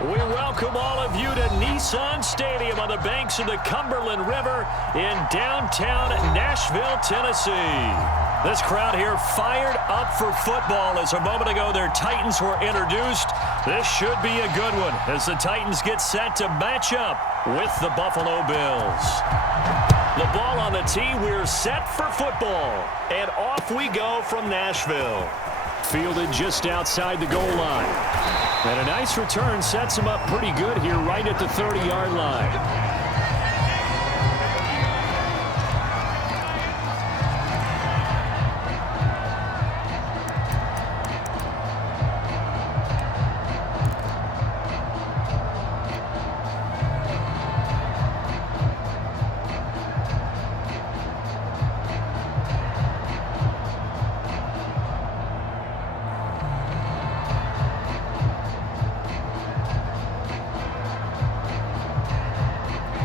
We welcome all of you to Nissan Stadium on the banks of the Cumberland River in downtown Nashville, Tennessee. This crowd here fired up for football as a moment ago their Titans were introduced. This should be a good one as the Titans get set to match up with the Buffalo Bills. The ball on the tee, we're set for football. And off we go from Nashville. Fielded just outside the goal line. And a nice return sets him up pretty good here right at the 30-yard line.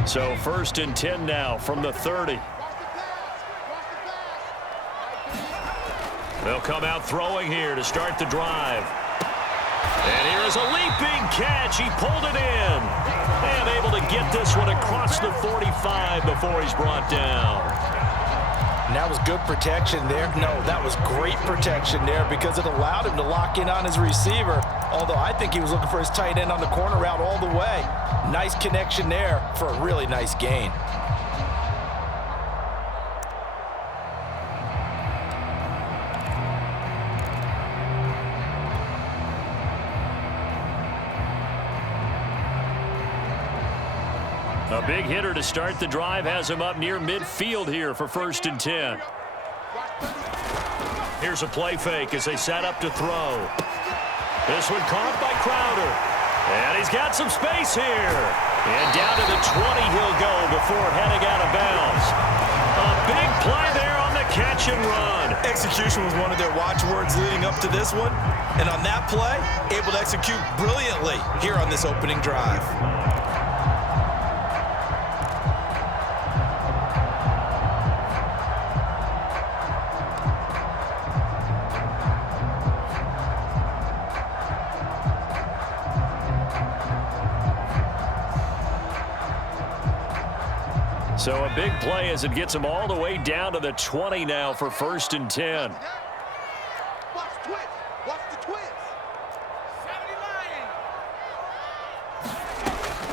So 1st and 10 now from the 30. They'll come out throwing here to start the drive. And here is a leaping catch. He pulled it in. And able to get this one across the 45 before he's brought down. And that was good protection there. No, that was great protection there because it allowed him to lock in on his receiver. Although I think he was looking for his tight end on the corner route all the way. Nice connection there for a really nice gain. A big hitter to start the drive has him up near midfield here for 1st and 10. Here's a play fake as they set up to throw. This one caught by Crowder. And he's got some space here. And down to the 20 he'll go before heading out of bounds. A big play there on the catch and run. Execution was one of their watchwords leading up to this one. And on that play, able to execute brilliantly here on this opening drive. So a big play as it gets him all the way down to the 20 now for 1st and 10. Watch the twist. Watch the twist.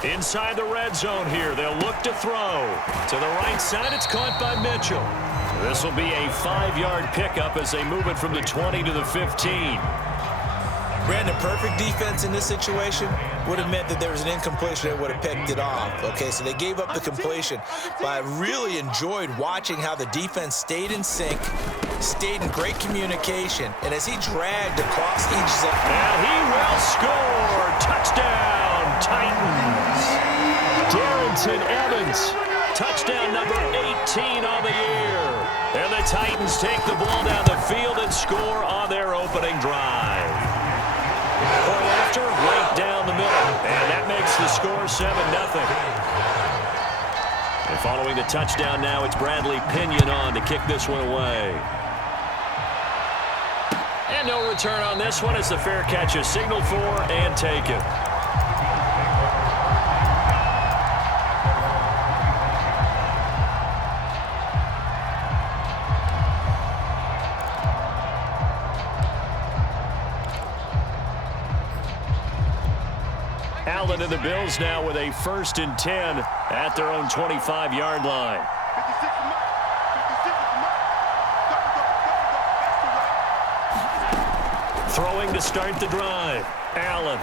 Inside the red zone here. They'll look to throw. To the right side, it's caught by Mitchell. This will be a 5-yard pickup as they move it from the 20 to the 15. Brandon, perfect defense in this situation would have meant that there was an incompletion that would have picked it off. Okay, so they gave up the completion, but I really enjoyed watching how the defense stayed in sync, stayed in great communication, and as he dragged across each zone. And he will score. Touchdown, Titans. Darrington Evans, touchdown number 18 on the year. And the Titans take the ball down the field and score on their opening drive. Point after, right down the middle. And that makes the score 7-0. And following the touchdown now, it's Bradley Pinion on to kick this one away. And no return on this one as the fair catch is signaled for and taken. Allen and the Bills now with a 1st and 10 at their own 25-yard line. Throwing to start the drive. Allen.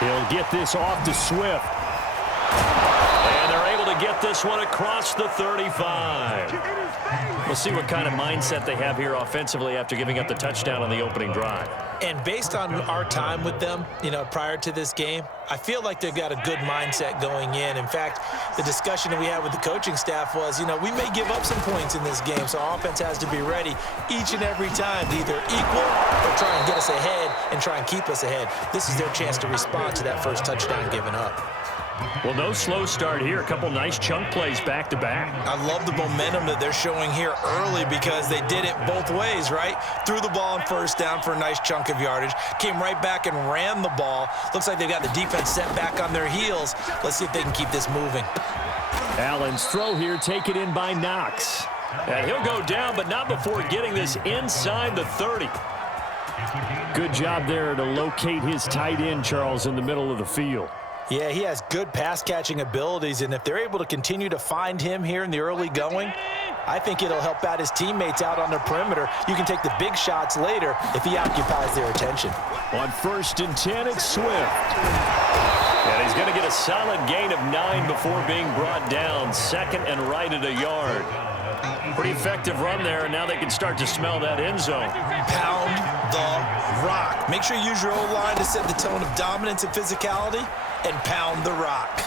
He'll get this off to Swift. And they're able to get this one across the 35. We'll see what kind of mindset they have here offensively after giving up the touchdown on the opening drive. And based on our time with them, prior to this game, I feel like they've got a good mindset going in. In fact, the discussion that we had with the coaching staff was, we may give up some points in this game, so our offense has to be ready each and every time to either equal or try and get us ahead and try and keep us ahead. This is their chance to respond to that first touchdown given up. Well, no slow start here. A couple nice chunk plays back-to-back. I love the momentum that they're showing here early because they did it both ways, right? Threw the ball on first down for a nice chunk of yardage, came right back and ran the ball. Looks like they've got the defense set back on their heels. Let's see if they can keep this moving. Allen's throw here taken in by Knox. And he'll go down, but not before getting this inside the 30. Good job there to locate his tight end, Charles, in the middle of the field. Yeah, he has good pass-catching abilities, and if they're able to continue to find him here in the early going, I think it'll help out his teammates out on the perimeter. You can take the big shots later if he occupies their attention. On 1st and 10, it's Swift. And he's going to get a solid gain of 9 before being brought down. Second and right at a yard. Pretty effective run there, and now they can start to smell that end zone. Pound the rock. Make sure you use your O-line to set the tone of dominance and physicality, and pound the rock.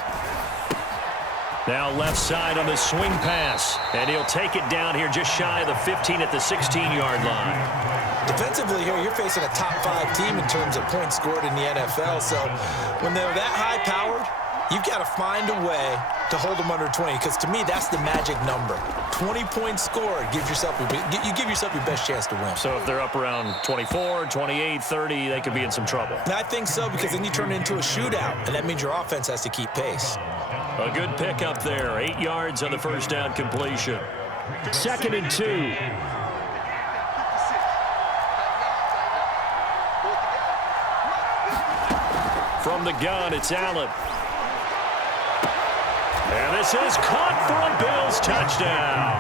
Now left side on the swing pass, and he'll take it down here just shy of the 15 at the 16-yard line. Defensively here, you're facing a top-5 team in terms of points scored in the NFL, so when they're that high-powered, you've got to find a way to hold them under 20, because to me, that's the magic number. 20 points scored, you give yourself your best chance to win. So if they're up around 24, 28, 30, they could be in some trouble. And I think so, because then you turn it into a shootout, and that means your offense has to keep pace. A good pickup there, 8 yards on the first down completion. 2nd and 2. From the gun, it's Allen. And this is caught for a Bills touchdown.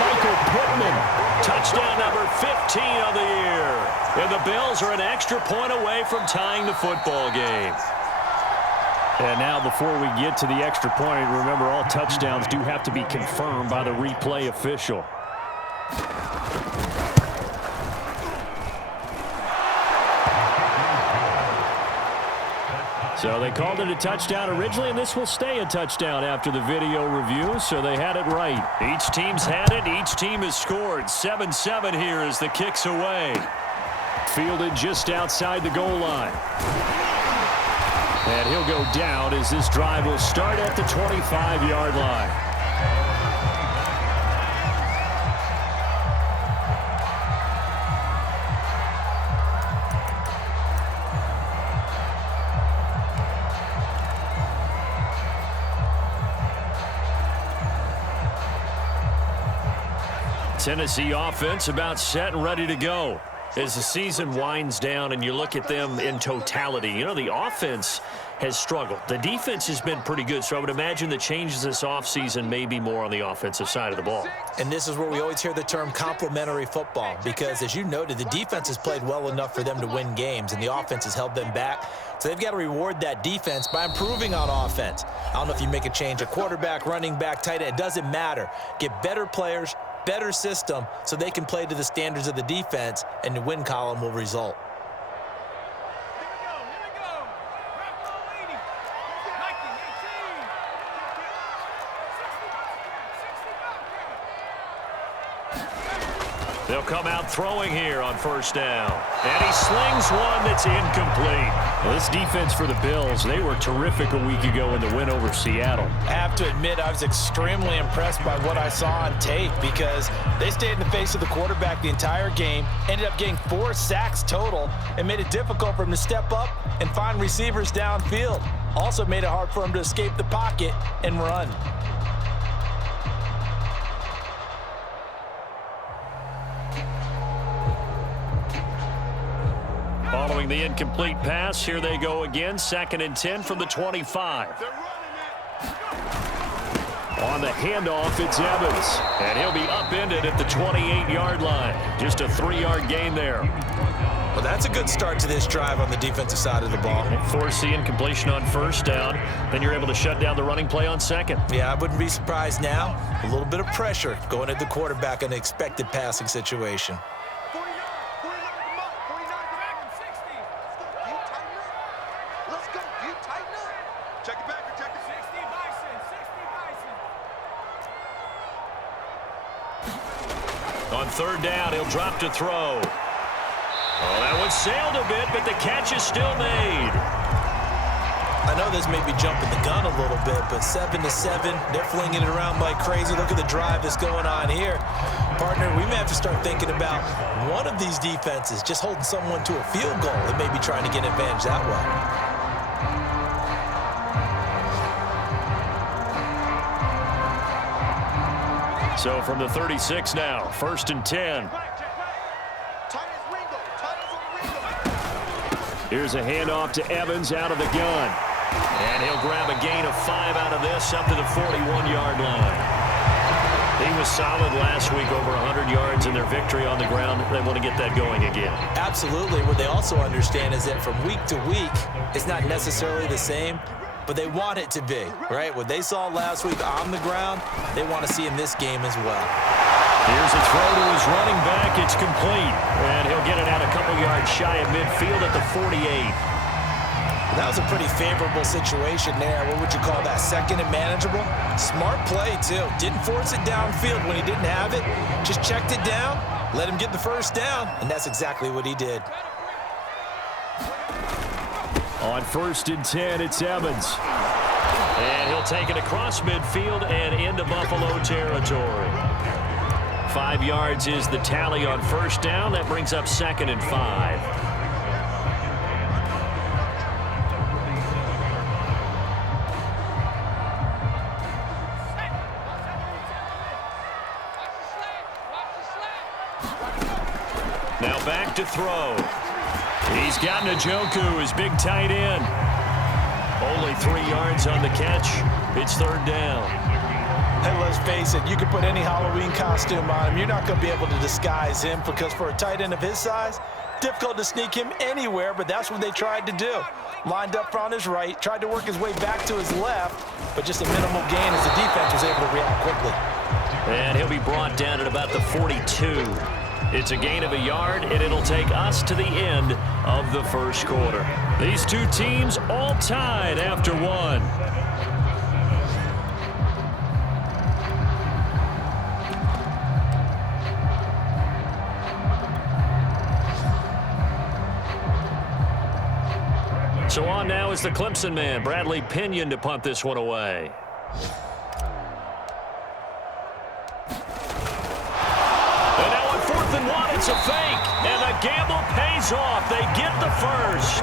Michael Pittman, touchdown number 15 of the year. And the Bills are an extra point away from tying the football game. And now before we get to the extra point, remember all touchdowns do have to be confirmed by the replay official. So they called it a touchdown originally, and this will stay a touchdown after the video review, so they had it right. Each team's had it. Each team has scored. 7-7 here as the kick's away. Fielded just outside the goal line. And he'll go down as this drive will start at the 25-yard line. Tennessee offense about set and ready to go. As the season winds down and you look at them in totality, you know, the offense has struggled. The defense has been pretty good, so I would imagine the changes this offseason may be more on the offensive side of the ball. And this is where we always hear the term complementary football, because as you noted, the defense has played well enough for them to win games, and the offense has held them back. So they've got to reward that defense by improving on offense. I don't know if you make a change, a quarterback, running back, tight end, it doesn't matter. Get better players, better system, so they can play to the standards of the defense, and the win column will result. They'll come out throwing here on first down. And he slings one that's incomplete. Well, this defense for the Bills, they were terrific a week ago in the win over Seattle. I have to admit, I was extremely impressed by what I saw on tape, because they stayed in the face of the quarterback the entire game, ended up getting 4 sacks total, and made it difficult for him to step up and find receivers downfield. Also made it hard for him to escape the pocket and run. Following the incomplete pass, here they go again. 2nd and 10 from the 25. On the handoff, it's Evans. And he'll be upended at the 28-yard line. Just a 3-yard gain there. Well, that's a good start to this drive on the defensive side of the ball. Force the incompletion on first down. Then you're able to shut down the running play on second. Yeah, I wouldn't be surprised now. A little bit of pressure going at the quarterback in an expected passing situation. On third down, he'll drop to throw. Oh, that one sailed a bit, but the catch is still made. I know this may be jumping the gun a little bit, but 7-7, they're flinging it around like crazy. Look at the drive that's going on here. Partner, we may have to start thinking about one of these defenses just holding someone to a field goal and maybe trying to get an advantage that way. So from the 36 now, 1st and 10. Here's a handoff to Evans out of the gun. And he'll grab a gain of 5 out of this up to the 41-yard line. He was solid last week, over 100 yards in their victory on the ground. They want to get that going again. Absolutely. What they also understand is that from week to week, it's not necessarily the same, but they want it to be, right? What they saw last week on the ground, they want to see in this game as well. Here's a throw to his running back. It's complete. And he'll get it out a couple yards shy of midfield at the 48. That was a pretty favorable situation there. What would you call that? Second and manageable? Smart play, too. Didn't force it downfield when he didn't have it. Just checked it down, let him get the first down, and that's exactly what he did. On 1st and 10, it's Evans. And he'll take it across midfield and into Buffalo territory. 5 yards is the tally on 1st down. That brings up 2nd and 5. Now back to throw. He's got Njoku, his big tight end. Only 3 yards on the catch. It's 3rd down. Hey, let's face it, you can put any Halloween costume on him. You're not going to be able to disguise him because for a tight end of his size, difficult to sneak him anywhere, but that's what they tried to do. Lined up on his right, tried to work his way back to his left, but just a minimal gain as the defense was able to react quickly. And he'll be brought down at about the 42. It's a gain of a yard, and it'll take us to the end of the 1st quarter. These two teams all tied after 1. So on now is the Clemson man, Bradley Pinion, to punt this one away. And now on 4th and 1, it's a fake. And the gamble pays off. They get the first.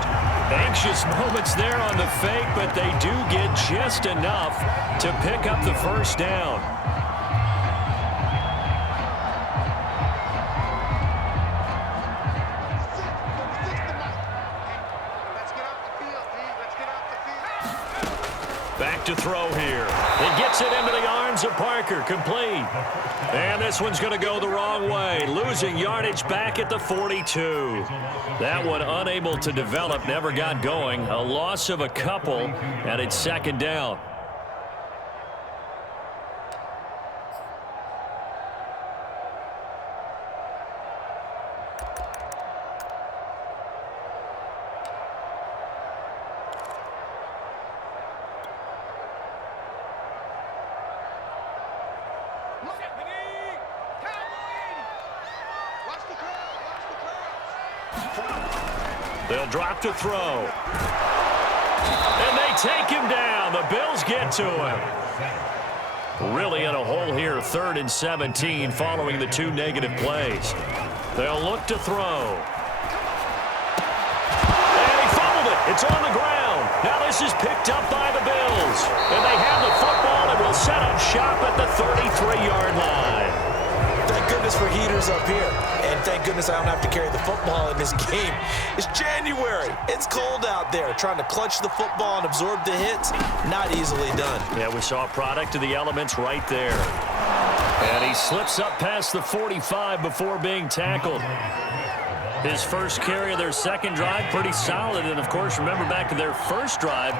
Anxious moments there on the fake, but they do get just enough to pick up the 1st down. Back to throw here. He gets it into the arms of Parker. Complete. And this one's going to go the wrong way. Losing yardage back at the 42. That one unable to develop. Never got going. A loss of a couple. And it's 2nd down. They'll drop to throw. And they take him down. The Bills get to him. Really in a hole here, 3rd and 17 following the 2 negative plays. They'll look to throw. And he fumbled it. It's on the ground. Now this is picked up by the Bills. And they have the football and will set up shop at the 33-yard line. Thank goodness for heaters up here. And thank goodness I don't have to carry the football in this game. It's January. It's cold out there. Trying to clutch the football and absorb the hits, not easily done. Yeah, we saw a product of the elements right there. And he slips up past the 45 before being tackled. His first carry of their 2nd drive, pretty solid. And, of course, remember back to their 1st drive,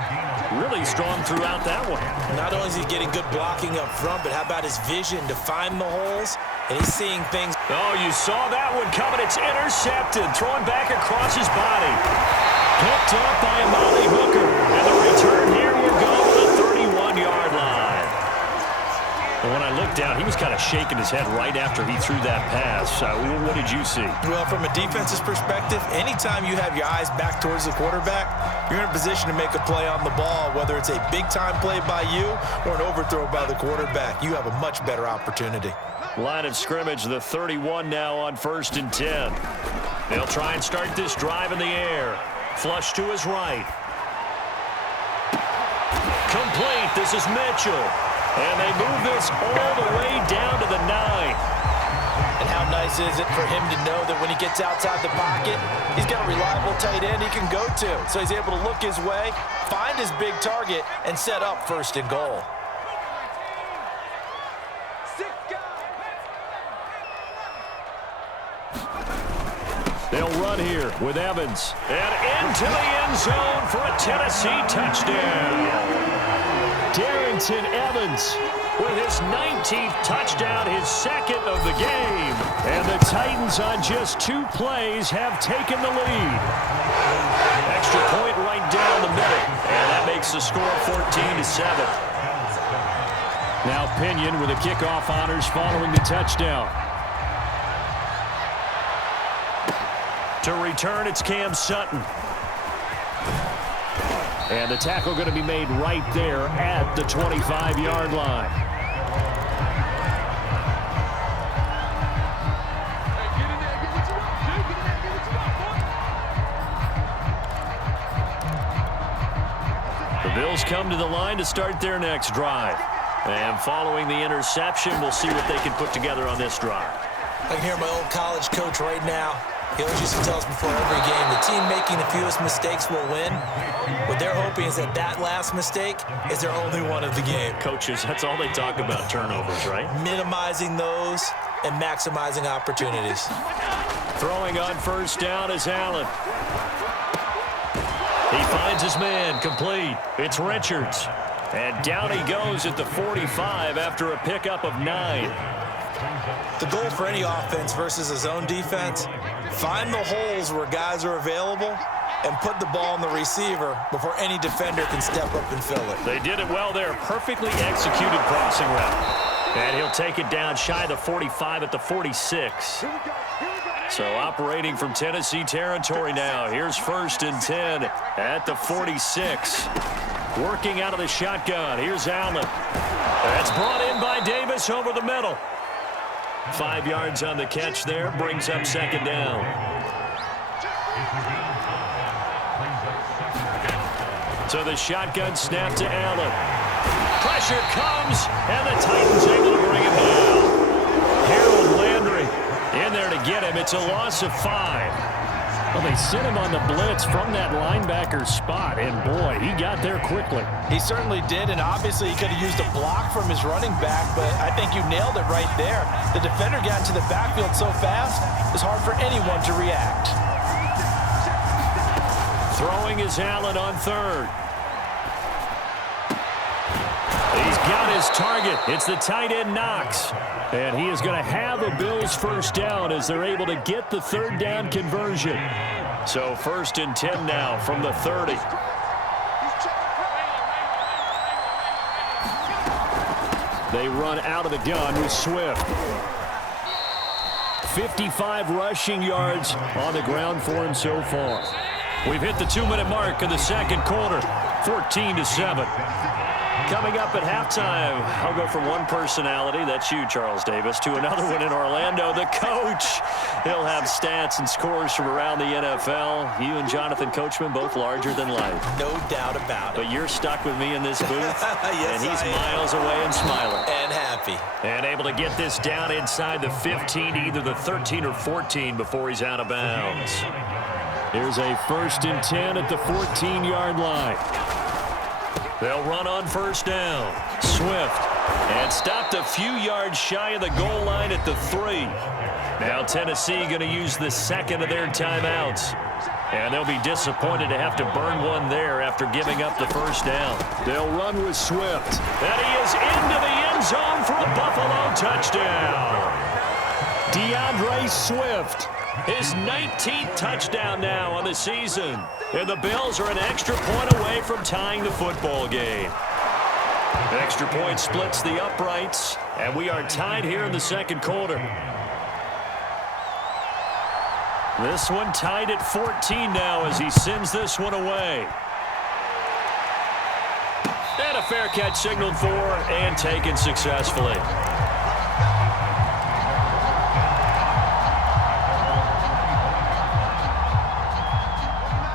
really strong throughout that one. Not only is he getting good blocking up front, but how about his vision to find the holes? And he's seeing things. Oh, you saw that one coming. It's intercepted. Thrown back across his body. Picked up by Amani Hooker. And the return here will go to the 31-yard line. And when I looked down, he was kind of shaking his head right after he threw that pass. What did you see? Well, from a defense's perspective, anytime you have your eyes back towards the quarterback, you're in a position to make a play on the ball, whether it's a big-time play by you or an overthrow by the quarterback. You have a much better opportunity. Line of scrimmage, the 31 now on 1st and 10. They'll try and start this drive in the air. Flush to his right. Complete. This is Mitchell. And they move this all the way down to the 9. And how nice is it for him to know that when he gets outside the pocket, he's got a reliable tight end he can go to. So he's able to look his way, find his big target, and set up 1st and goal. They'll run here with Evans. And into the end zone for a Tennessee touchdown. Darrington Evans with his 19th touchdown, his 2nd of the game. And the Titans on just 2 plays have taken the lead. Extra point right down the middle. And that makes the score 14-7. Now Pinion with the kickoff honors following the touchdown. To return, it's Cam Sutton. And the tackle going to be made right there at the 25-yard line. The Bills come to the line to start their next drive. And following the interception, we'll see what they can put together on this drive. I can hear my old college coach right now. He always used to tell us before every game, the team making the fewest mistakes will win. What they're hoping is that that last mistake is their only one of the game. Coaches, that's all they talk about, turnovers, right? Minimizing those and maximizing opportunities. Throwing on 1st down is Allen. He finds his man, complete. It's Richards. And down he goes at the 45 after a pickup of 9. The goal for any offense versus a zone defense, find the holes where guys are available and put the ball on the receiver before any defender can step up and fill it. They did it well there. Perfectly executed crossing route. And he'll take it down shy of the 45 at the 46. So operating from Tennessee territory now. Here's 1st and 10 at the 46. Working out of the shotgun. Here's Allen. That's brought in by Davis over the middle. 5 yards on the catch there, brings up 2nd down. So the shotgun snap to Allen. Pressure comes, and the Titans able to bring him down. Harold Landry in there to get him. It's a loss of 5. Well, they sent him on the blitz from that linebacker spot, and boy, he got there quickly. He certainly did, and obviously he could have used a block from his running back, but I think you nailed it right there. The defender got into the backfield so fast, it's hard for anyone to react. Throwing is Allen on 3rd. He's got his target. It's the tight end Knox. And he is going to have a Bills 1st down as they're able to get the 3rd down conversion. So 1st and 10 now from the 30. They run out of the gun with Swift. 55 rushing yards on the ground for him so far. We've hit the 2-minute mark of the 2nd quarter, 14-7. Coming up at halftime, I'll go from one personality, that's you, Charles Davis, to another one in Orlando, the coach. He'll have stats and scores from around the NFL. You and Jonathan Coachman, both larger than life. No doubt about it. But you're stuck with me in this booth, yes, and he's miles away and smiling. And happy. And able to get this down inside the 15, either the 13 or 14 before he's out of bounds. Here's a 1st and 10 at the 14-yard line. They'll run on 1st down. Swift. And stopped a few yards shy of the goal line at the 3. Now Tennessee going to use the 2nd of their timeouts. And they'll be disappointed to have to burn one there after giving up the 1st down. They'll run with Swift. And he is into the end zone for a Buffalo touchdown. DeAndre Swift. His 19th touchdown now on the season. And the Bills are an extra point away from tying the football game. An extra point splits the uprights. And we are tied here in the second quarter. This one tied at 14 now as he sends this one away. And a fair catch signaled for and taken successfully.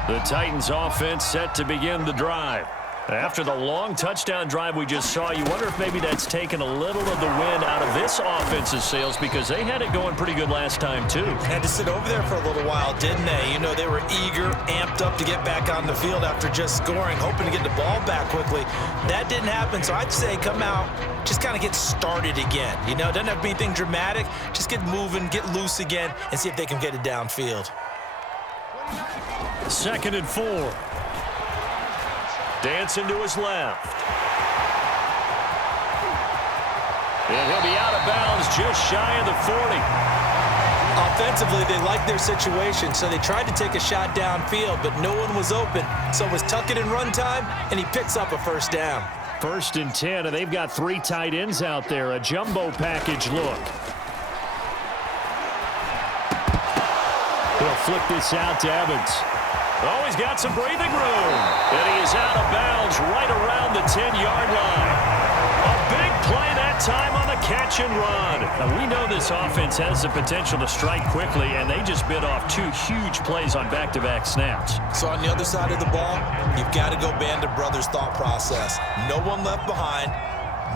The Titans offense set to begin the drive. After the long touchdown drive we just saw, you wonder if maybe that's taken a little of the wind out of this offense's sails because they had it going pretty good last time too. Had to sit over there for a little while, didn't they? You know, they were eager, amped up to get back on the field after just scoring, hoping to get the ball back quickly. That didn't happen, so I'd say come out, just kind of get started again. You know, doesn't have to be anything dramatic. Just get moving, get loose again, and see if they can get it downfield. 2nd and 4. Dancing to his left. And he'll be out of bounds just shy of the 40. Offensively, they liked their situation, so they tried to take a shot downfield, but no one was open. So it was tuck it and run time, and he picks up a first down. 1st and 10, and they've got 3 tight ends out there. A jumbo package look. He'll flip this out to Evans. Oh, he's got some breathing room. And he is out of bounds right around the 10-yard line. A big play that time on the catch and run. Now, we know this offense has the potential to strike quickly, and they just bit off 2 huge plays on back-to-back snaps. So on the other side of the ball, you've got to go Band of Brothers thought process. No one left behind,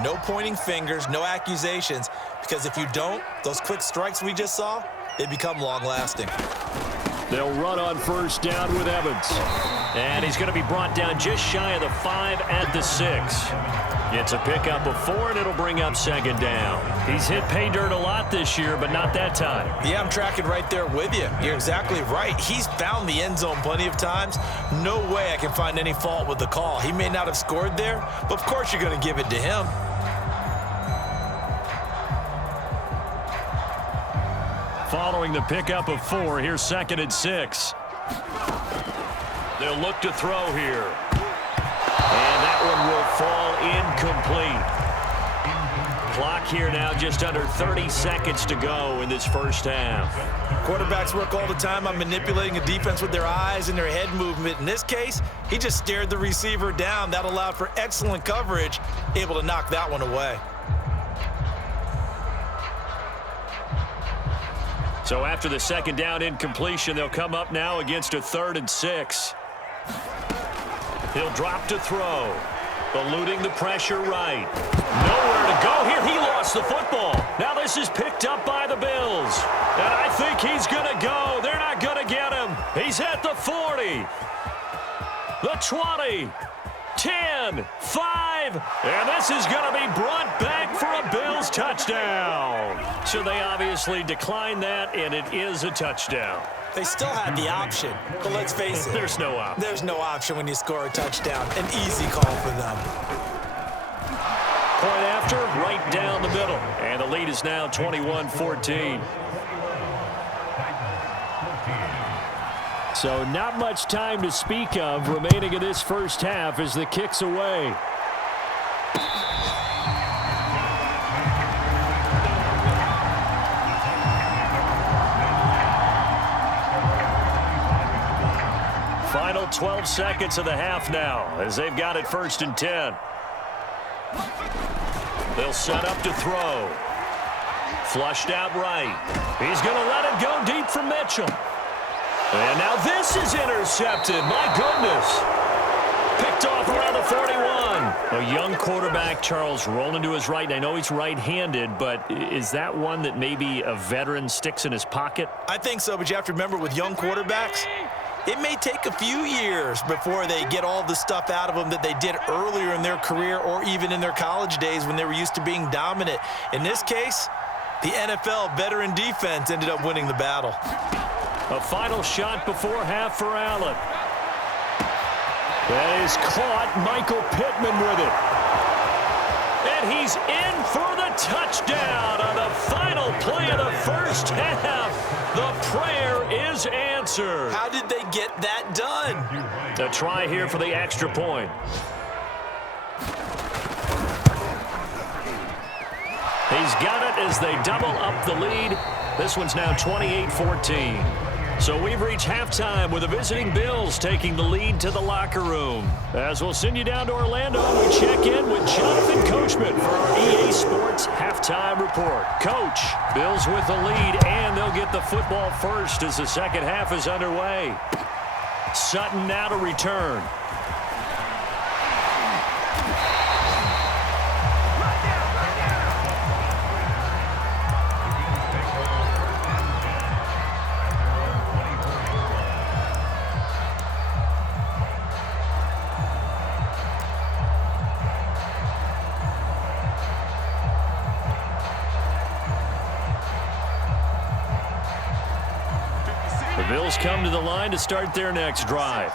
no pointing fingers, no accusations, because if you don't, those quick strikes we just saw, they become long-lasting. They'll run on 1st down with Evans. And he's going to be brought down just shy of the 5 at the 6. It's a pickup of 4, and it'll bring up 2nd down. He's hit pay dirt a lot this year, but not that time. Yeah, I'm tracking right there with you. You're exactly right. He's found the end zone plenty of times. No way I can find any fault with the call. He may not have scored there, but of course you're going to give it to him. Following the pickup of 4, here's 2nd and 6. They'll look to throw here. And that one will fall incomplete. Clock here now just under 30 seconds to go in this first half. Quarterbacks work all the time on manipulating a defense with their eyes and their head movement. In this case, he just stared the receiver down. That allowed for excellent coverage, able to knock that one away. So after the 2nd down incompletion, they'll come up now against a 3rd and 6. He'll drop to throw. Eluding the pressure right. Nowhere to go here. He lost the football. Now this is picked up by the Bills. And I think he's going to go. They're not going to get him. He's at the 40. The 20. 10, 5, and this is going to be brought back for a Bills touchdown. So they obviously declined that, and it is a touchdown. They still had the option, but let's face it. There's no option. There's no option when you score a touchdown. An easy call for them. Point after, right down the middle, and the lead is now 21-14. So not much time to speak of remaining in this first half as the kick's away. Final 12 seconds of the half now as they've got it 1st and 10. They'll set up to throw. Flushed out right. He's going to let it go deep from Mitchell. And now this is intercepted. My goodness. Picked off around the 41. A young quarterback, Charles, rolling to his right. I know he's right-handed, but is that one that maybe a veteran sticks in his pocket? I think so, but you have to remember with young quarterbacks, it may take a few years before they get all the stuff out of them that they did earlier in their career or even in their college days when they were used to being dominant. In this case, the NFL veteran defense ended up winning the battle. A final shot before half for Allen. That is caught. Michael Pittman with it. And he's in for the touchdown on the final play of the first half. The prayer is answered. How did they get that done? A try here for the extra point. He's got it as they double up the lead. This one's now 28-14. So we've reached halftime with the visiting Bills taking the lead to the locker room. As we'll send you down to Orlando, we check in with Jonathan Coachman for our EA Sports Halftime Report. Coach, Bills with the lead, and they'll get the football first as the second half is underway. Sutton now to return. Bills come to the line to start their next drive.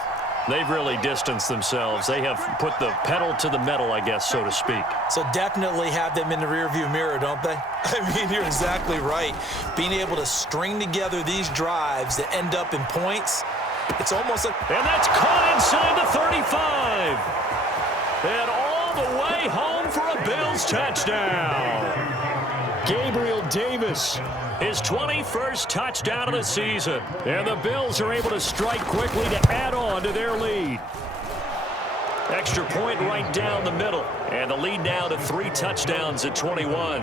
They've really distanced themselves. They have put the pedal to the metal, I guess, so to speak. So definitely have them in the rearview mirror, don't they? I mean, you're exactly right. Being able to string together these drives that end up in points, it's almost like... And that's caught inside the 35. And all the way home for a Bills touchdown. Gabriel Davis, his 21st touchdown of the season. And the Bills are able to strike quickly to add on to their lead. Extra point right down the middle. And the lead now to 3 touchdowns at 21.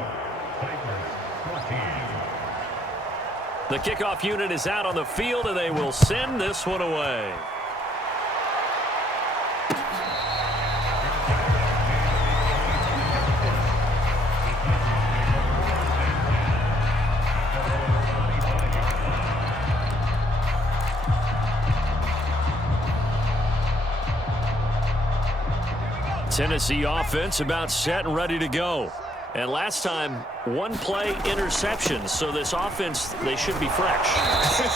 The kickoff unit is out on the field, and they will send this one away. Tennessee offense about set and ready to go. And last time, one-play interception. So this offense, they should be fresh.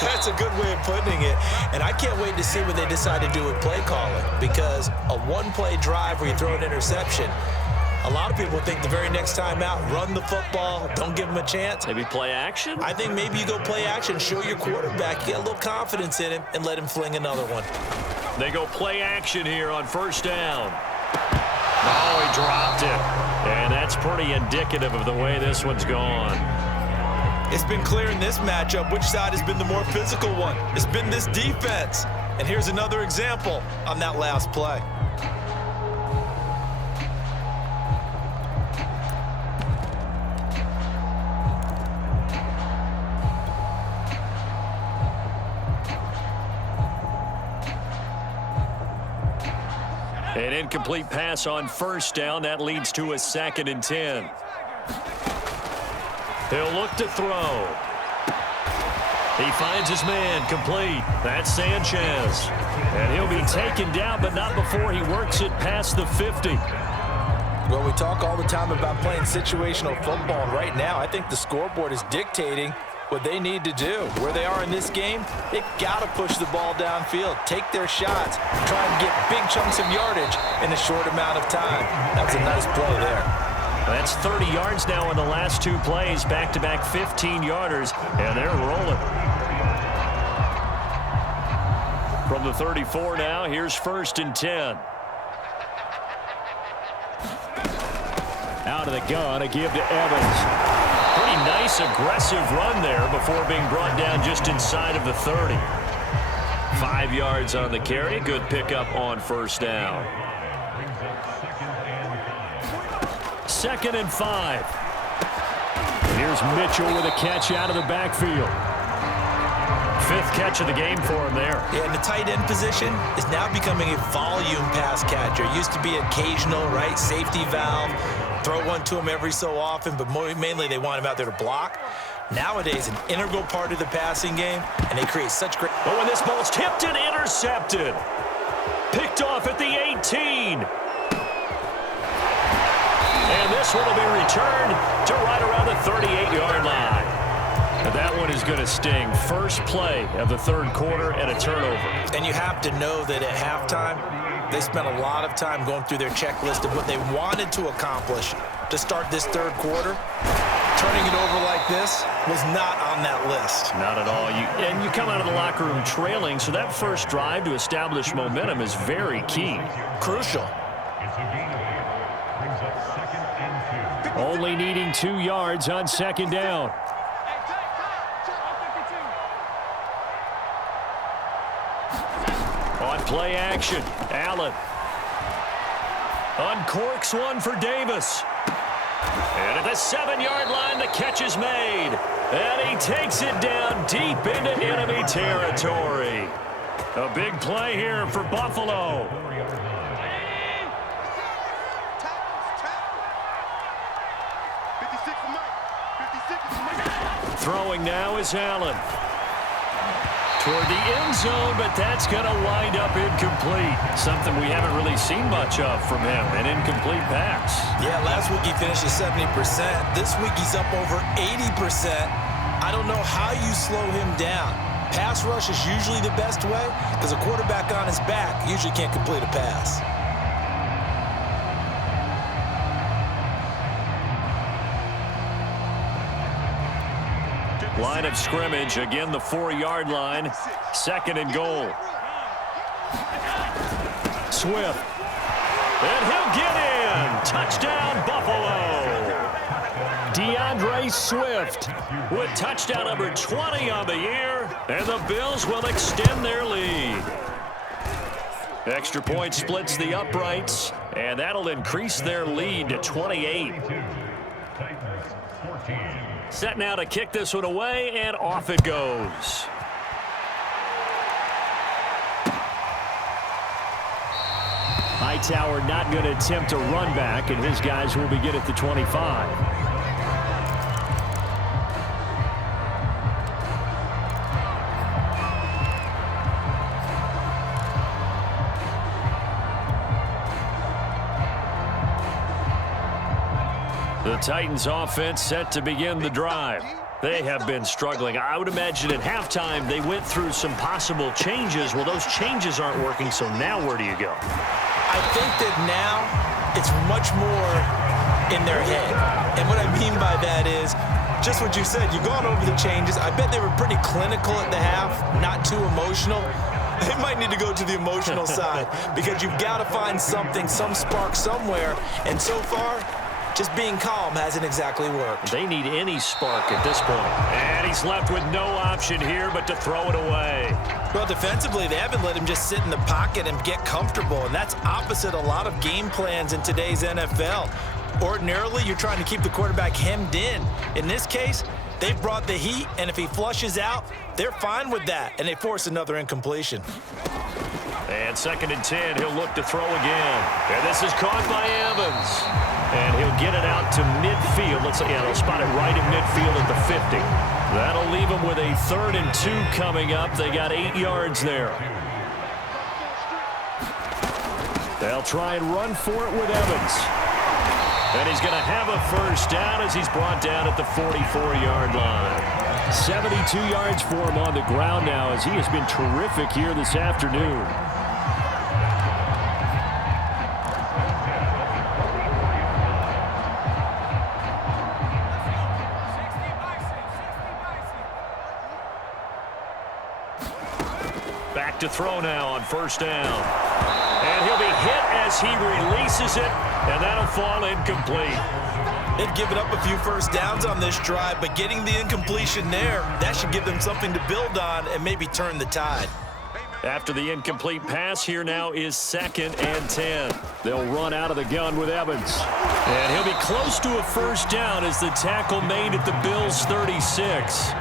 That's a good way of putting it. And I can't wait to see what they decide to do with play calling. Because a one-play drive where you throw an interception, a lot of people think the very next time out, run the football, don't give them a chance. Maybe play action? I think maybe you go play action, show your quarterback, get a little confidence in him, and let him fling another one. They go play action here on first down. Oh, he dropped it. And that's pretty indicative of the way this one's gone. It's been clear in this matchup which side has been the more physical one. It's been this defense. And here's another example on that last play. An incomplete pass on first down. That leads to a 2nd and 10. He'll look to throw. He finds his man complete. That's Sanchez. And he'll be taken down, but not before he works it past the 50. Well, we talk all the time about playing situational football. And right now, I think the scoreboard is dictating what they need to do. Where they are in this game, they've got to push the ball downfield, take their shots, try and get big chunks of yardage in a short amount of time. That was a nice play there. That's 30 yards now in the last 2 plays, back-to-back 15-yarders, and they're rolling. From the 34 now, here's 1st and 10. Out of the gun, a give to Evans. Pretty nice, aggressive run there before being brought down just inside of the 30. 5 yards on the carry. Good pickup on first down. 2nd and 5. Here's Mitchell with a catch out of the backfield. 5th catch of the game for him there. Yeah, and the tight end position is now becoming a volume pass catcher. It used to be occasional, right? Safety valve. Throw one to him every so often, but mainly they want him out there to block. Nowadays, an integral part of the passing game, and they create such great... Oh, and this ball's tipped and intercepted. Picked off at the 18. And this one will be returned to right around the 38-yard line. And that one is going to sting. First play of the 3rd quarter and a turnover. And you have to know that at halftime, they spent a lot of time going through their checklist of what they wanted to accomplish to start this 3rd quarter. Turning it over like this was not on that list. Not at all. And you come out of the locker room trailing, so that first drive to establish momentum is very key. Crucial. Only needing 2 yards on second down. On play action, Allen. Uncorks one for Davis. And at the 7-yard line, the catch is made. And he takes it down deep into enemy territory. A big play here for Buffalo. Throwing now is Allen. Toward the end zone, but that's going to wind up incomplete. Something we haven't really seen much of from him, an incomplete pass. Yeah, last week he finished at 70%. This week he's up over 80%. I don't know how you slow him down. Pass rush is usually the best way because a quarterback on his back usually can't complete a pass. Line of scrimmage, again the 4-yard line. 2nd and goal. Swift. And he'll get in. Touchdown, Buffalo. DeAndre Swift with touchdown number 20 on the year. And the Bills will extend their lead. Extra point splits the uprights. And that'll increase their lead to 28. Set now to kick this one away, and off it goes. Hightower not going to attempt a run back, and his guys will begin at the 25. The Titans offense set to begin the drive. They have been struggling. I would imagine at halftime they went through some possible changes. Well, those changes aren't working, so now where do you go? I think that now it's much more in their head. And what I mean by that is just what you said. You've gone over the changes. I bet they were pretty clinical at the half, not too emotional. They might need to go to the emotional side because you've got to find something, some spark somewhere. And so far, just being calm hasn't exactly worked. They need any spark at this point. And he's left with no option here but to throw it away. Well, defensively, they haven't let him just sit in the pocket and get comfortable, and that's opposite a lot of game plans in today's NFL. Ordinarily, you're trying to keep the quarterback hemmed in. In this case, they've brought the heat, and if he flushes out, they're fine with that, and they force another incompletion. And 2nd and 10, he'll look to throw again. And this is caught by Evans. And he'll get it out to midfield. They'll spot it right at midfield at the 50. That'll leave them with a 3rd and 2 coming up. They got 8 yards there. They'll try and run for it with Evans. And he's going to have a first down as he's brought down at the 44-yard line. 72 yards for him on the ground now as he has been terrific here this afternoon. Back to throw now on 1st down. And he'll be hit as he releases it, and that'll fall incomplete. They've given up a few first downs on this drive, but getting the incompletion there, that should give them something to build on and maybe turn the tide. After the incomplete pass, here now is 2nd and 10. They'll run out of the gun with Evans. And he'll be close to a first down as the tackle made at the Bills' 36.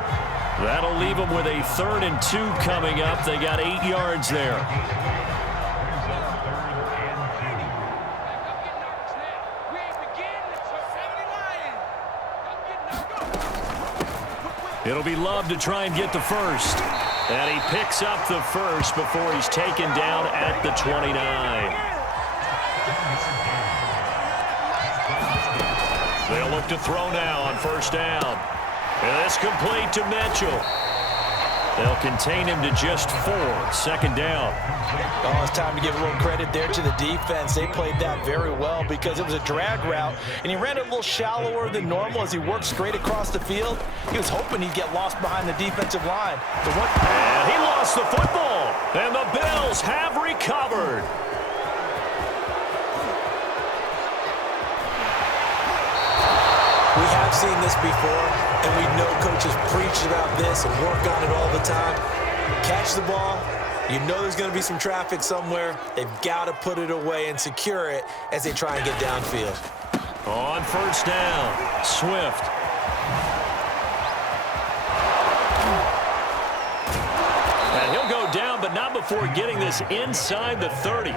That'll leave them with a 3rd and 2 coming up. They got 8 yards there. It'll be Love to try and get the first. And he picks up the first before he's taken down at the 29. They'll look to throw now on 1st down. And this complete to Mitchell. They'll contain him to just 4. 2nd down. Oh, it's time to give a little credit there to the defense. They played that very well because it was a drag route, and he ran it a little shallower than normal as he worked straight across the field. He was hoping he'd get lost behind the defensive line. And he lost the football, and the Bills have recovered. We have seen this before, and we know coaches preach about this and work on it all the time. Catch the ball. You know there's going to be some traffic somewhere. They've got to put it away and secure it as they try and get downfield. On first down, Swift. And he'll go down, but not before getting this inside the 30.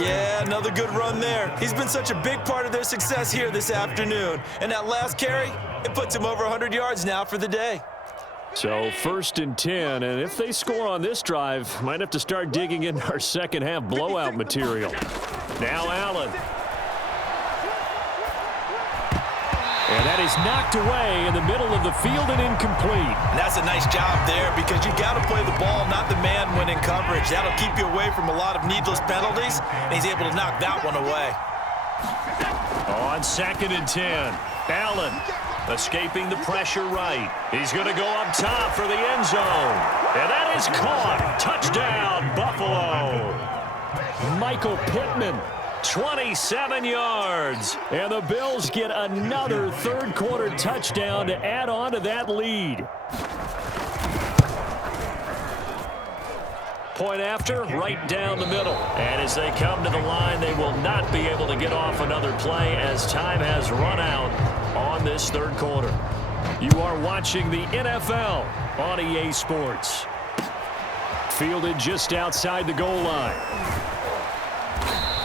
Yeah, another good run there. He's been such a big part of their success here this afternoon. And that last carry, it puts him over 100 yards now for the day. So 1st and 10, and if they score on this drive, might have to start digging into our second half blowout material. Now Allen. And that is knocked away in the middle of the field and incomplete. And that's a nice job there because you got to play the ball, not the man when in coverage. That'll keep you away from a lot of needless penalties, and he's able to knock that one away. On 2nd and 10, Allen escaping the pressure right. He's going to go up top for the end zone. And that is caught. Touchdown, Buffalo. Michael Pittman, 27 yards. And the Bills get another third-quarter touchdown to add on to that lead. Point after, right down the middle. And as they come to the line, they will not be able to get off another play as time has run out on this third quarter. You are watching the NFL on EA Sports. Fielded just outside the goal line.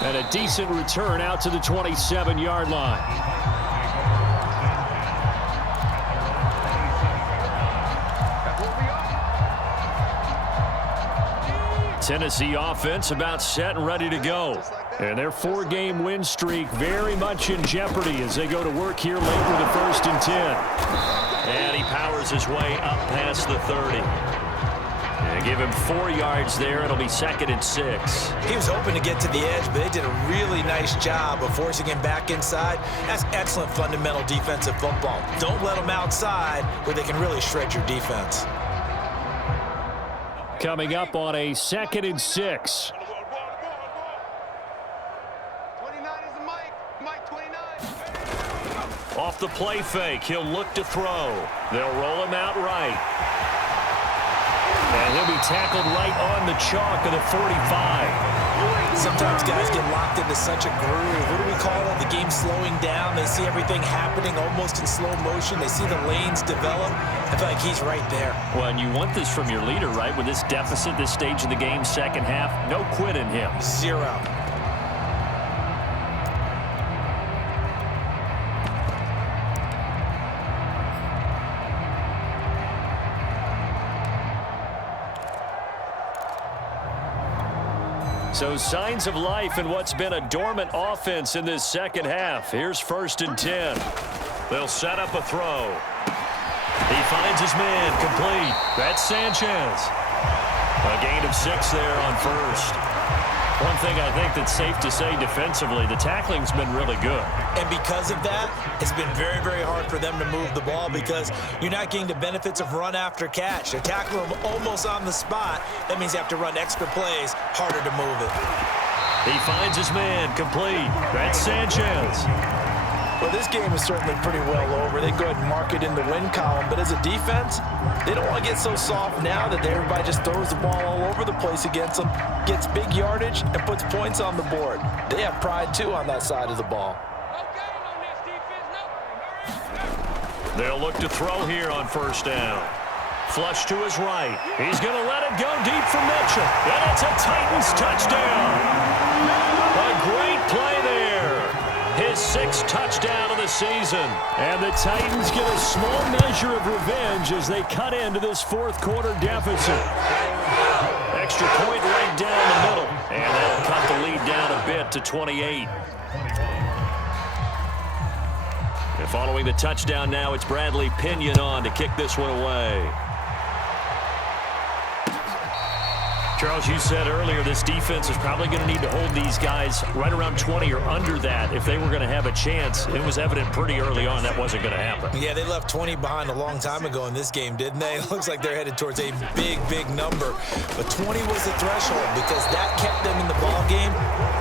And a decent return out to the 27-yard line. Tennessee offense about set and ready to go. And their 4-game win streak very much in jeopardy as they go to work here late with the 1st and 10. And he powers his way up past the 30. And give him 4 yards there. It'll be 2nd and 6. He was hoping to get to the edge, but they did a really nice job of forcing him back inside. That's excellent fundamental defensive football. Don't let them outside where they can really shred your defense. Coming up on a 2nd and 6. 29 is the Mike 29. Off the play fake, he'll look to throw. They'll roll him out right. And he'll be tackled right on the chalk of the 45. Sometimes guys get locked into such a groove. What do we call it? The game slowing down. They see everything happening almost in slow motion. They see the lanes develop. I feel like he's right there. Well, and you want this from your leader, right? With this deficit, this stage of the game, second half, no quit in him. 0. So signs of life in what's been a dormant offense in this second half. Here's 1st and 10. They'll set up a throw. He finds his man complete. That's Sanchez. A gain of 6 there on 1st. One thing I think that's safe to say defensively, the tackling's been really good. And because of that, it's been very, very hard for them to move the ball because you're not getting the benefits of run after catch. They're tackling them almost on the spot. That means they have to run extra plays, harder to move it. He finds his man complete. That's Sanchez. Well, this game is certainly pretty well over. They go ahead and mark it in the win column. But as a defense, they don't want to get so soft now that everybody just throws the ball all over the place against them, gets big yardage, and puts points on the board. They have pride, too, on that side of the ball. They'll look to throw here on 1st down. Flush to his right. He's going to let it go deep for Mitchell. And it's a Titans touchdown. A great play there. His 6th touchdown of the season. And the Titans get a small measure of revenge as they cut into this 4th quarter deficit. Extra point right down the middle. And they'll cut the lead down a bit to 28. And following the touchdown now, it's Bradley Pinion on to kick this one away. Charles, you said earlier this defense is probably going to need to hold these guys right around 20 or under that if they were going to have a chance. It was evident pretty early on that wasn't going to happen. Yeah, they left 20 behind a long time ago in this game, didn't they? It looks like they're headed towards a big, big number. But 20 was the threshold because that kept them in the ball game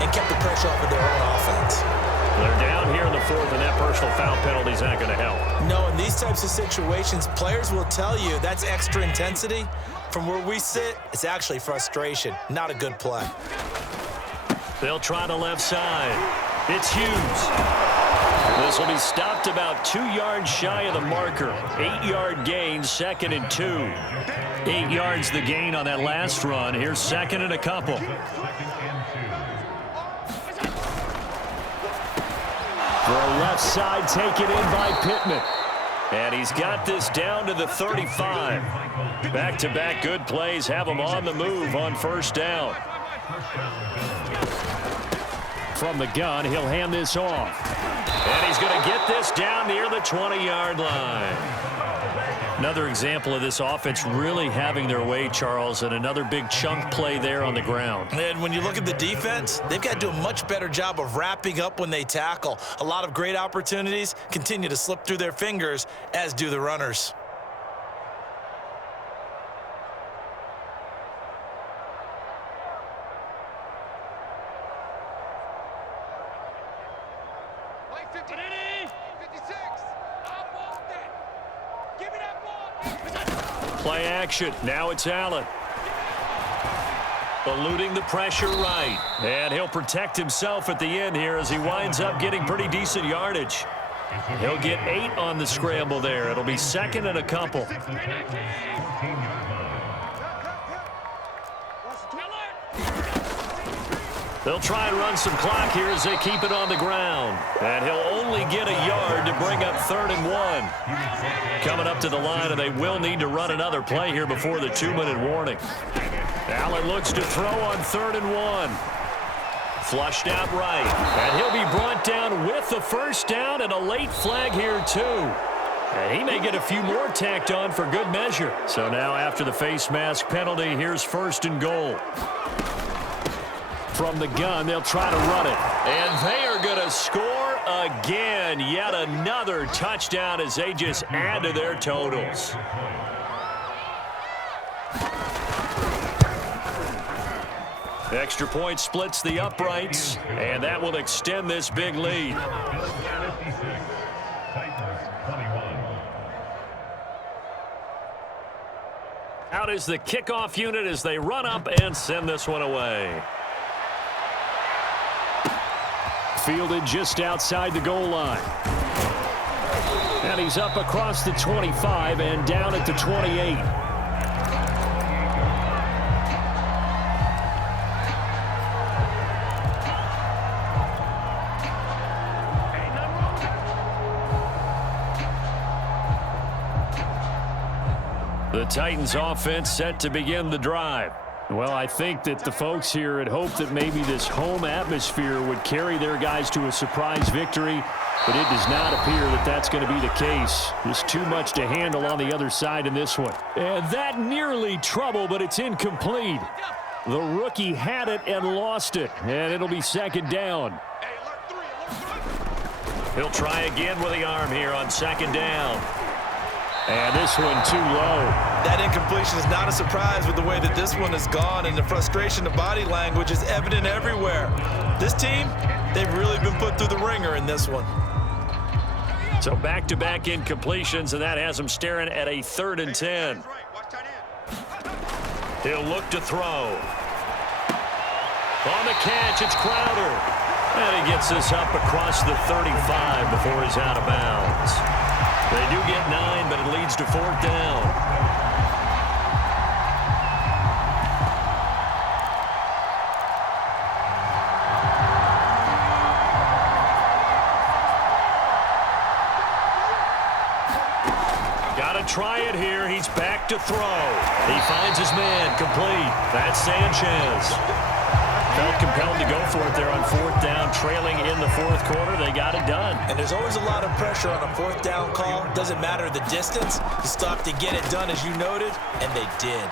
and kept the pressure off of their own offense. They're down here in the fourth, and that personal foul penalty is not going to help. No, in these types of situations, players will tell you that's extra intensity. From where we sit, it's actually frustration, not a good play. They'll try the left side. It's Hughes. This will be stopped about 2 yards shy of the marker. 8-yard gain, 2nd and 2. 8 yards the gain on that last run. Here's 2nd and a couple. Throw left side, taken in by Pittman. And he's got this down to the 35. Back-to-back good plays have him on the move on first down. From the gun, he'll hand this off. And he's going to get this down near the 20-yard line. Another example of this offense really having their way, Charles, and another big chunk play there on the ground. And when you look at the defense, they've got to do a much better job of wrapping up when they tackle. A lot of great opportunities continue to slip through their fingers, as do the runners. Play action. Now it's Allen. Eluding the pressure right. And he'll protect himself at the end here as he winds up getting pretty decent yardage. He'll get 8 on the scramble there. It'll be 2nd and a couple. They'll try and run some clock here as they keep it on the ground. And he'll only get a yard to bring up 3rd and 1. Coming up to the line, and they will need to run another play here before the 2-minute warning. Allen looks to throw on 3rd and 1. Flushed out right. And he'll be brought down with the first down and a late flag here too. And he may get a few more tacked on for good measure. So now after the face mask penalty, here's 1st and goal. From the gun, they'll try to run it. And they are going to score again. Yet another touchdown as they just add to their totals. Extra point splits the uprights, and that will extend this big lead. Out is the kickoff unit as they run up and send this one away. Fielded just outside the goal line. And he's up across the 25 and down at the 28. The Titans offense set to begin the drive. Well, I think that the folks here had hoped that maybe this home atmosphere would carry their guys to a surprise victory, but it does not appear that that's going to be the case. There's too much to handle on the other side in this one. And that nearly trouble, but it's incomplete. The rookie had it and lost it, and it'll be 2nd down. He'll try again with the arm here on 2nd down. And this one too low. That incompletion is not a surprise with the way that this one has gone, and the frustration of body language is evident everywhere. This team, they've really been put through the ringer in this one. So back-to-back incompletions, and that has them staring at a 3rd and 10. He'll look to throw. On the catch, it's Crowder. And he gets this up across the 35 before he's out of bounds. They do get 9, but it leads to 4th down. Got to try it here. He's back to throw. He finds his man complete. That's Sanchez. Felt compelled to go for it there on 4th down, trailing in the 4th quarter. They got it done. And there's always a lot of pressure on a 4th down call. Doesn't matter the distance. You stop to get it done, as you noted, and they did.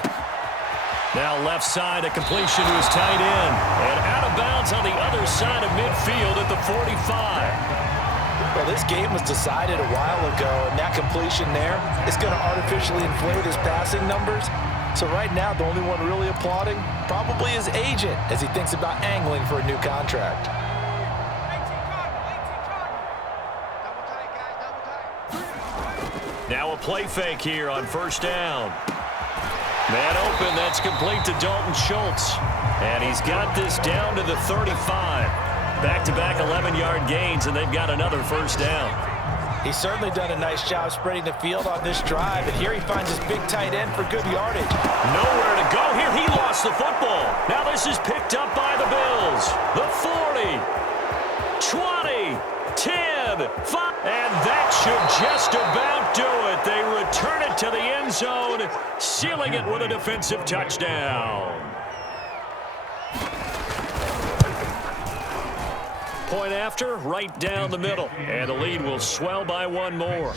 Now left side, a completion to his tight end. And out of bounds on the other side of midfield at the 45. Well, this game was decided a while ago, and that completion there is going to artificially inflate his passing numbers. So right now, the only one really applauding probably his agent as he thinks about angling for a new contract. play fake here on first down. Man open, that's complete to Dalton Schultz. And he's got this down to the 35. Back-to-back 11-yard gains, and they've got another first down. He's certainly done a nice job spreading the field on this drive, and here he finds his big tight end for good yardage. Nowhere to go here. He lost the football. Now this is picked up by the Bills. The 40, 20, 10, 5. And that should just about do it. They return it to the end zone, sealing it with a defensive touchdown. Point after, right down the middle. And the lead will swell by one more.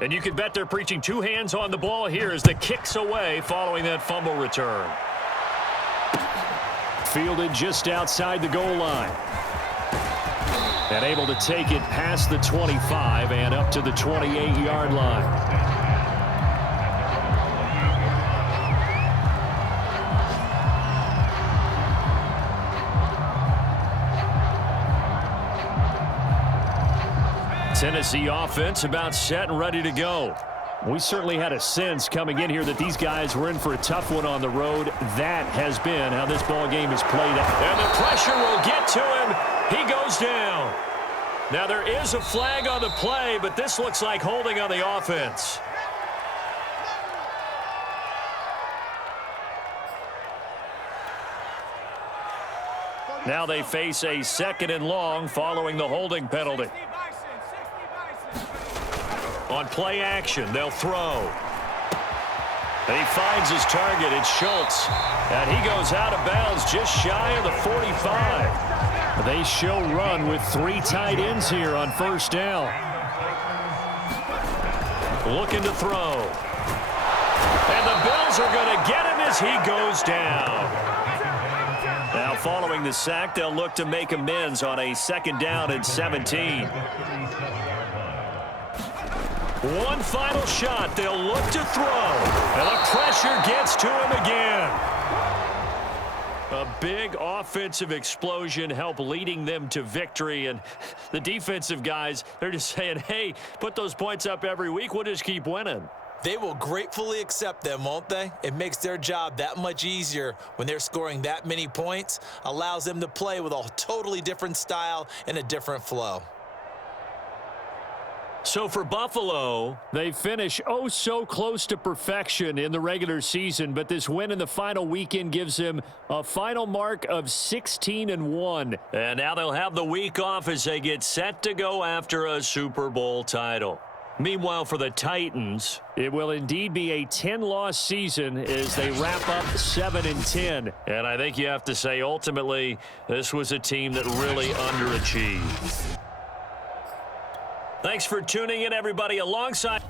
And you can bet they're preaching two hands on the ball here as the kick's away following that fumble return. Fielded just outside the goal line. And able to take it past the 25 and up to the 28-yard line. Tennessee offense about set and ready to go. We certainly had a sense coming in here that these guys were in for a tough one on the road. That has been how this ball game is played out. And the pressure will get to him. He goes down. Now there is a flag on the play, but this looks like holding on the offense. Now they face a 2nd and long following the holding penalty. On play action, they'll throw. And he finds his target. It's Schultz. And he goes out of bounds just shy of the 45. They show run with 3 tight ends here on first down. Looking to throw. And the Bills are going to get him as he goes down. Now following the sack, they'll look to make amends on a 2nd down and 17. One final shot. They'll look to throw. And the pressure gets to him again. A big offensive explosion help leading them to victory. And the defensive guys, they're just saying, hey, put those points up every week. We'll just keep winning. They will gratefully accept them, won't they? It makes their job that much easier when they're scoring that many points. Allows them to play with a totally different style and a different flow. So for Buffalo, they finish oh so close to perfection in the regular season, but this win in the final weekend gives them a final mark of 16-1. And now they'll have the week off as they get set to go after a Super Bowl title. Meanwhile, for the Titans, it will indeed be a 10-loss season as they wrap up 7-10. And I think you have to say, ultimately, this was a team that really underachieved. Thanks for tuning in, everybody. Alongside